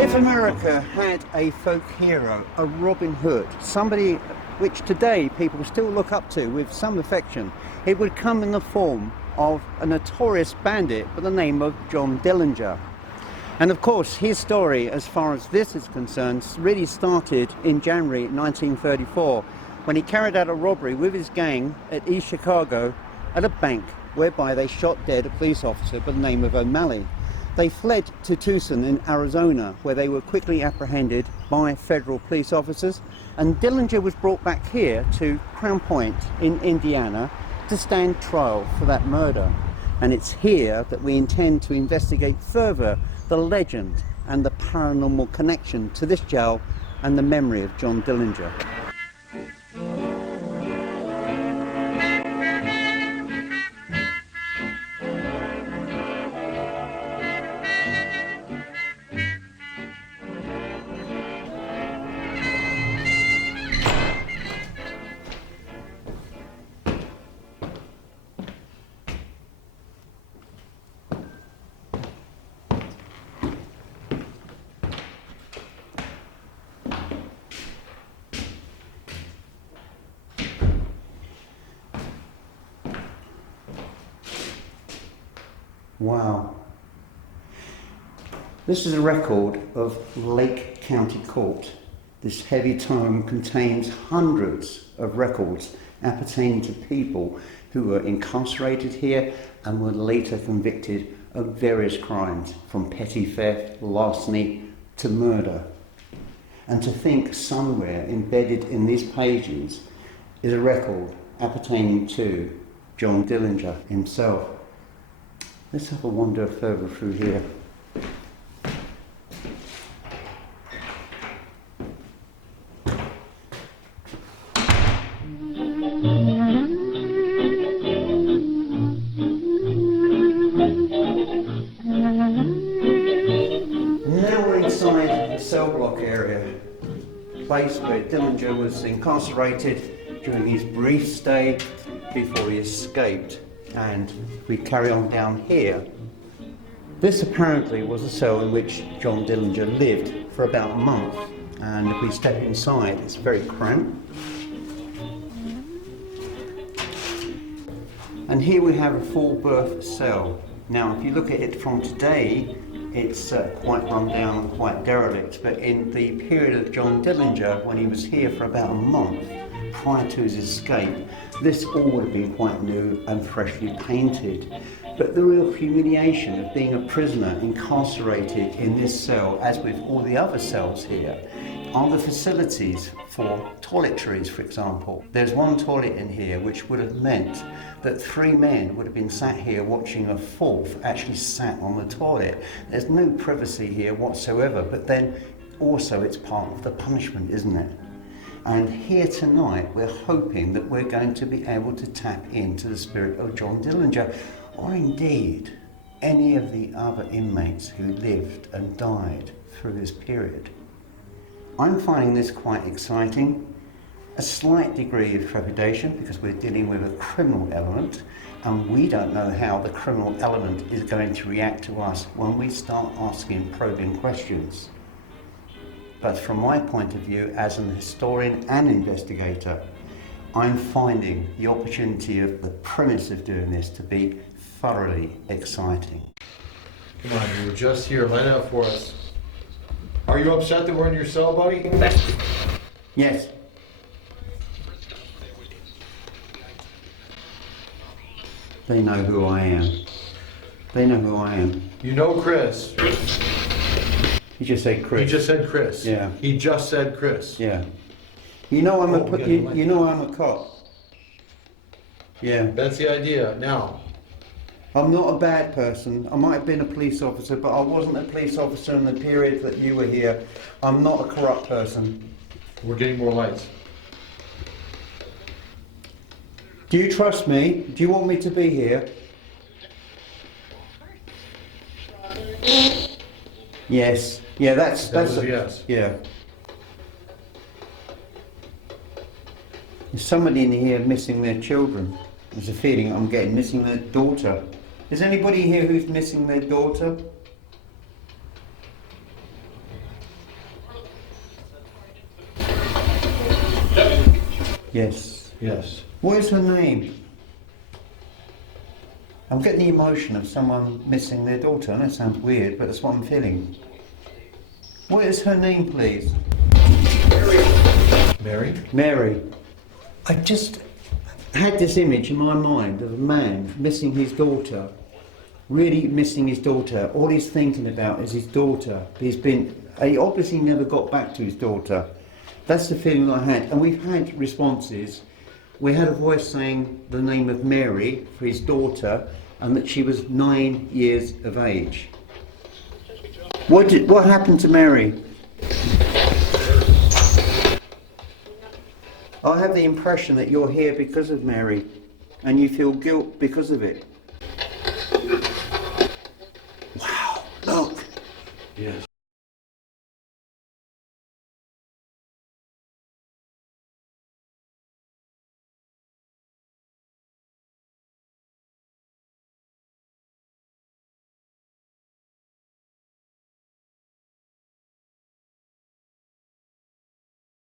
If America had a folk hero, a Robin Hood, somebody which today people still look up to with some affection, it would come in the form of a notorious bandit by the name of John Dillinger. And of course, his story, as far as this is concerned, really started in January 1934, when he carried out a robbery with his gang at East Chicago at a bank, whereby they shot dead a police officer by the name of O'Malley. They fled to Tucson in Arizona, where they were quickly apprehended by federal police officers, and Dillinger was brought back here to Crown Point in Indiana to stand trial for that murder. And it's here that we intend to investigate further the legend and the paranormal connection to this jail and the memory of John Dillinger. Wow. This is a record of Lake County Court. This heavy tome contains hundreds of records appertaining to people who were incarcerated here and were later convicted of various crimes, from petty theft, larceny to murder. And to think somewhere embedded in these pages is a record appertaining to John Dillinger himself. Let's have a wander further through here. Now we're inside the cell block area, place where Dillinger was incarcerated during his brief stay before he escaped. And we carry on down here. This apparently was a cell in which John Dillinger lived for about a month, and if we step inside, it's very cramped. And here we have a full berth cell. Now if you look at it from today, it's quite run down, quite derelict, but in the period of John Dillinger, when he was here for about a month prior to his escape, this all would have been quite new and freshly painted. But the real humiliation of being a prisoner incarcerated in this cell, as with all the other cells here, are the facilities for toiletries, for example. There's one toilet in here which would have meant that 3 men would have been sat here watching a 4th actually sat on the toilet. There's no privacy here whatsoever, but then also it's part of the punishment, isn't it? And here tonight we're hoping that we're going to be able to tap into the spirit of John Dillinger, or indeed any of the other inmates who lived and died through this period. I'm finding this quite exciting, a slight degree of trepidation because we're dealing with a criminal element, and we don't know how the criminal element is going to react to us when we start asking probing questions. But from my point of view as an historian and investigator, I'm finding the opportunity of the premise of doing this to be thoroughly exciting. Come on, you were just here. Line out for us. Are you upset that we're in your cell, buddy? Yes. They know who I am. They know who I am. You know Chris. You just said Chris. He just said Chris. Yeah. He just said Chris. Yeah. You know I'm a cop. Yeah. That's the idea. Now, I'm not a bad person. I might have been a police officer, but I wasn't a police officer in the period that you were here. I'm not a corrupt person. We're getting more lights. Do you trust me? Do you want me to be here? Yes. Yeah, that's That was a yes. yeah. There's somebody in here missing their children. There's a feeling I'm getting missing their daughter. Is anybody here who's missing their daughter? Yes. Yes. What is her name? I'm getting the emotion of someone missing their daughter. I know it sounds weird, but that's what I'm feeling. What is her name, please? Mary? Mary. I just had this image in my mind of a man missing his daughter. Really missing his daughter. All he's thinking about is his daughter. He obviously never got back to his daughter. That's the feeling I had. And we've had responses. We had a voice saying the name of Mary for his daughter and that she was 9 years of age. What happened to Mary? I have the impression that you're here because of Mary and you feel guilt because of it. Wow, look. Yes.